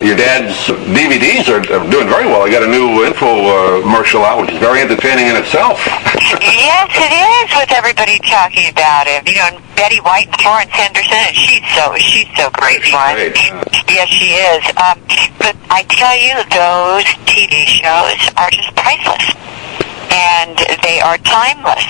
Your dad's DVDs are doing very well. I got a new infomercial out, which is very entertaining in itself. Yes, it is, with everybody talking about it. You know, Betty White and Florence Henderson, and she's so great fun. Great. Yes, she is. But I tell you, those TV shows are just priceless. And they are timeless.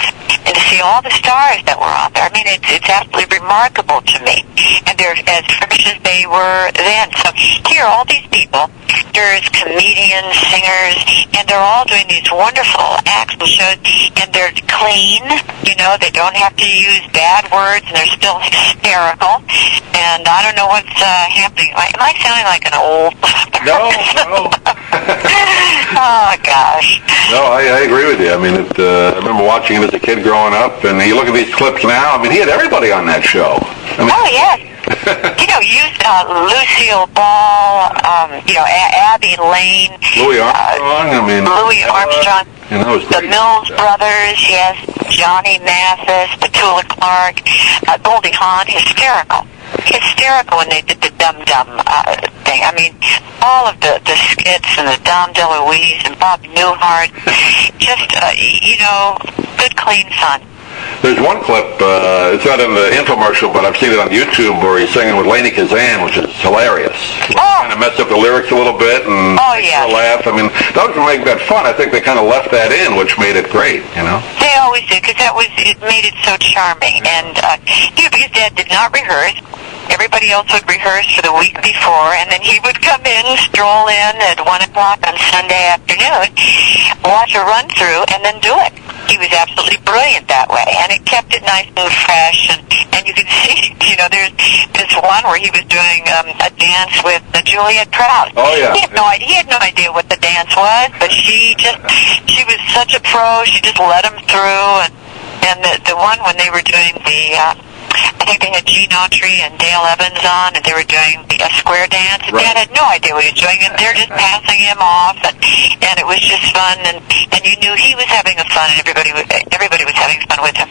And to see all the stars that were on there, I mean, it's absolutely remarkable to me. And they're as fresh as they were then. So here are all these people, there's comedians, singers, and they're all doing these wonderful acts and shows, and they're clean, you know, they don't have to use bad words, and they're still hysterical. And I don't know what's happening. Am I sounding like an old person? No. Oh, gosh. No, I agree with you. I mean, I remember watching it as a kid growing up, and you look at these clips now, I mean, he had everybody on that show. I mean, oh, yes. You know, Lucille Ball, you know, Abby Lane. Louis Armstrong, Louis Armstrong. You know, the Mills Brothers, yes. Johnny Mathis, Petula Clark, Goldie Hawn, hysterical when they did the Dum Dum thing. I mean, all of the skits and the Dom DeLuise and Bob Newhart, just, you know, good, clean fun. There's one clip, it's not in the infomercial, but I've seen it on YouTube where he's singing with Lainey Kazan, which is hilarious. Kind of messed up the lyrics a little bit and laugh. I mean, those were making that fun. I think they kind of left that in, which made it great, you know? They always did, because it made it so charming. And, you know, because Dad did not rehearse. Everybody else would rehearse for the week before, and then he would come in, stroll in at 1 o'clock on Sunday afternoon, watch a run-through, and then do it. He was absolutely brilliant that way, and it kept it nice and fresh, and you can see, you know, there's this one where he was doing a dance with Juliet Prowse. Oh, yeah. He had no idea what the dance was, but she was such a pro, she just let him through, and the one when they were doing the... I think they had Gene Autry and Dale Evans on, and they were doing a square dance. And Dad had no idea what he was doing, and they're just passing him off, and it was just fun, and you knew he was having fun, and everybody was having fun with him.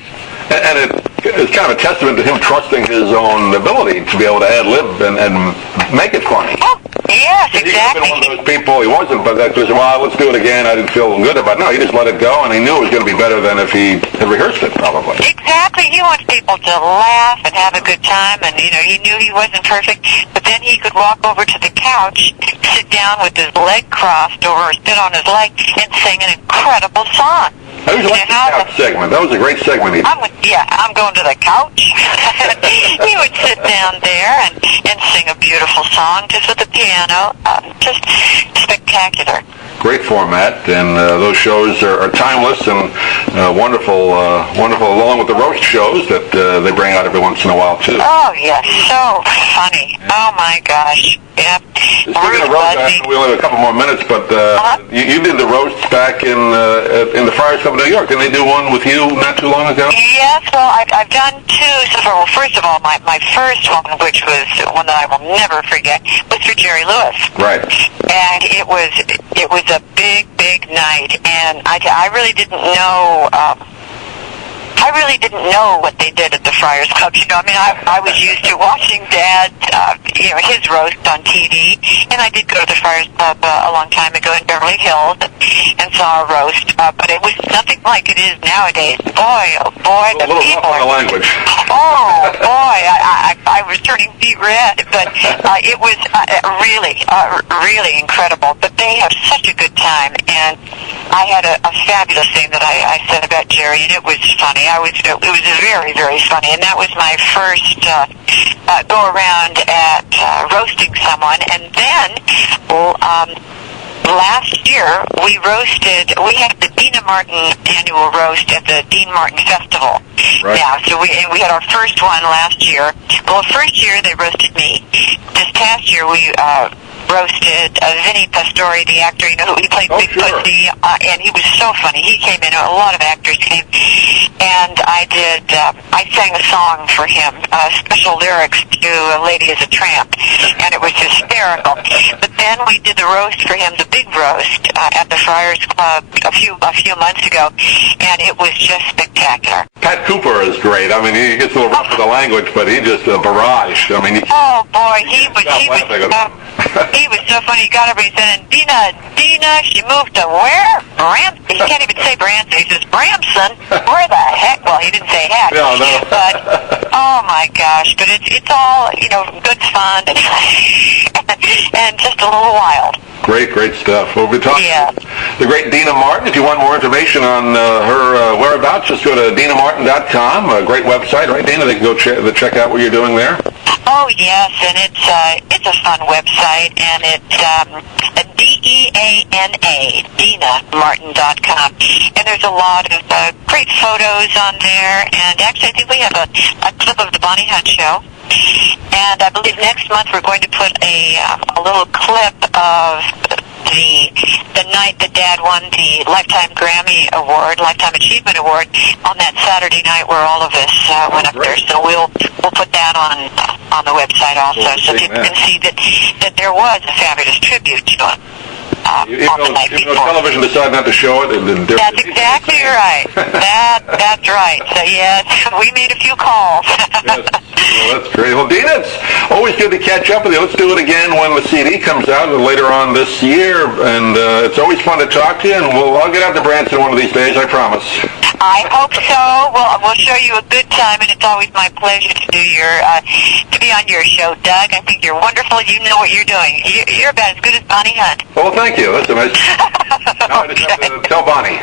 And it's kind of a testament to him trusting his own ability to be able to ad-lib and make it funny. Oh, yes, exactly. He could have been one of those people, he wasn't, but that was, well, let's do it again, I didn't feel good about it. No, he just let it go, and he knew it was going to be better than if he had rehearsed it, probably. Exactly. He wants people to laugh and have a good time, and, you know, he knew he wasn't perfect, but then he could walk over to the couch, sit down with his leg crossed or sit on his leg, and sing an incredible song. I always liked the couch segment. That was a great segment. I'm going to the couch. He would sit down there and sing a beautiful song just with the piano. Just spectacular. Great format, and those shows are timeless and wonderful, along with the roast shows that they bring out every once in a while, too. Oh, yes, so funny. Oh, my gosh. Yep. Speaking of roast, we only have a couple more minutes, but you did the roasts back in the Friars Club of New York. Didn't they do one with you not too long ago? Yes, well, I've done two. So, first of all, my first one, which was one that I will never forget, was for Jerry Lewis. Right. And it was a big, big night, and I really didn't know. I really didn't know what they did at the Friars Club. You know, I mean, I was used to watching Dad, you know, his roast on TV, and I did go to the Friars Club a long time ago in Beverly Hills and saw a roast, but it was nothing like it is nowadays. Boy, oh boy, the people. A little rough on the language. Oh boy, I was turning beet red, but it was really incredible. But they have such a good time, and I had a fabulous thing that I said about Jerry, and it was funny. It was very, very funny, and that was my first go around at roasting someone. And then last year we had the Deana Martin annual roast at the Dean Martin Festival. Right. Now, so we had our first one last year. Well, first year they roasted me. This past year we roasted Vinny Pastore, the actor, you know, he played Big Pussy, and he was so funny. He came in, a lot of actors came, and I sang a song for him, special lyrics to A Lady is a Tramp, and it was hysterical. But then we did the roast for him, the big roast, at the Friars Club a few months ago, and it was just spectacular. Pat Cooper is great. I mean, he gets a little rough with the language, but he just a barrage. I mean, oh boy, he was so funny. He got over, he said, and Deana, she moved to where? He can't even say Branson. He says, Bramson? Where the heck? Well, he didn't say heck. No. But, oh my gosh, but it's all, good fun and just a little wild. Great stuff. We'll be talking to the great Deana Martin. If you want more information on her whereabouts, just go to DeanaMartin.com. A great website, right, Deana? They can go check out what you're doing there. Oh yes, and it's a fun website, and it's DEANA, DeanaMartin.com, and there's a lot of great photos on there. And actually, I think we have a clip of the Bonnie Hunt show. And I believe next month we're going to put a little clip of the night that Dad won the Lifetime Grammy Award, Lifetime Achievement Award, on that Saturday night where all of us went up there. So we'll put that on the website also, so people can see that there was a fabulous tribute to him. Even though television decided not to show it. That's exactly right. That's right. So, yes, we made a few calls. Yes. Well, that's great. Well, Deana, it's always good to catch up with you. Let's do it again when the CD comes out later on this year. And it's always fun to talk to you. And I'll get out to Branson one of these days, I promise. I hope so. Well, we'll show you a good time, and it's always my pleasure to do to be on your show, Doug. I think you're wonderful. You know what you're doing. You're about as good as Bonnie Hunt. Well, thank you. That's a nice. Now I just have to tell Bonnie.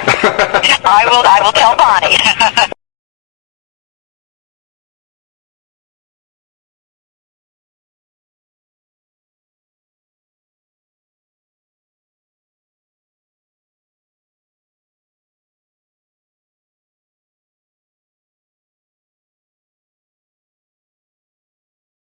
I will tell Bonnie.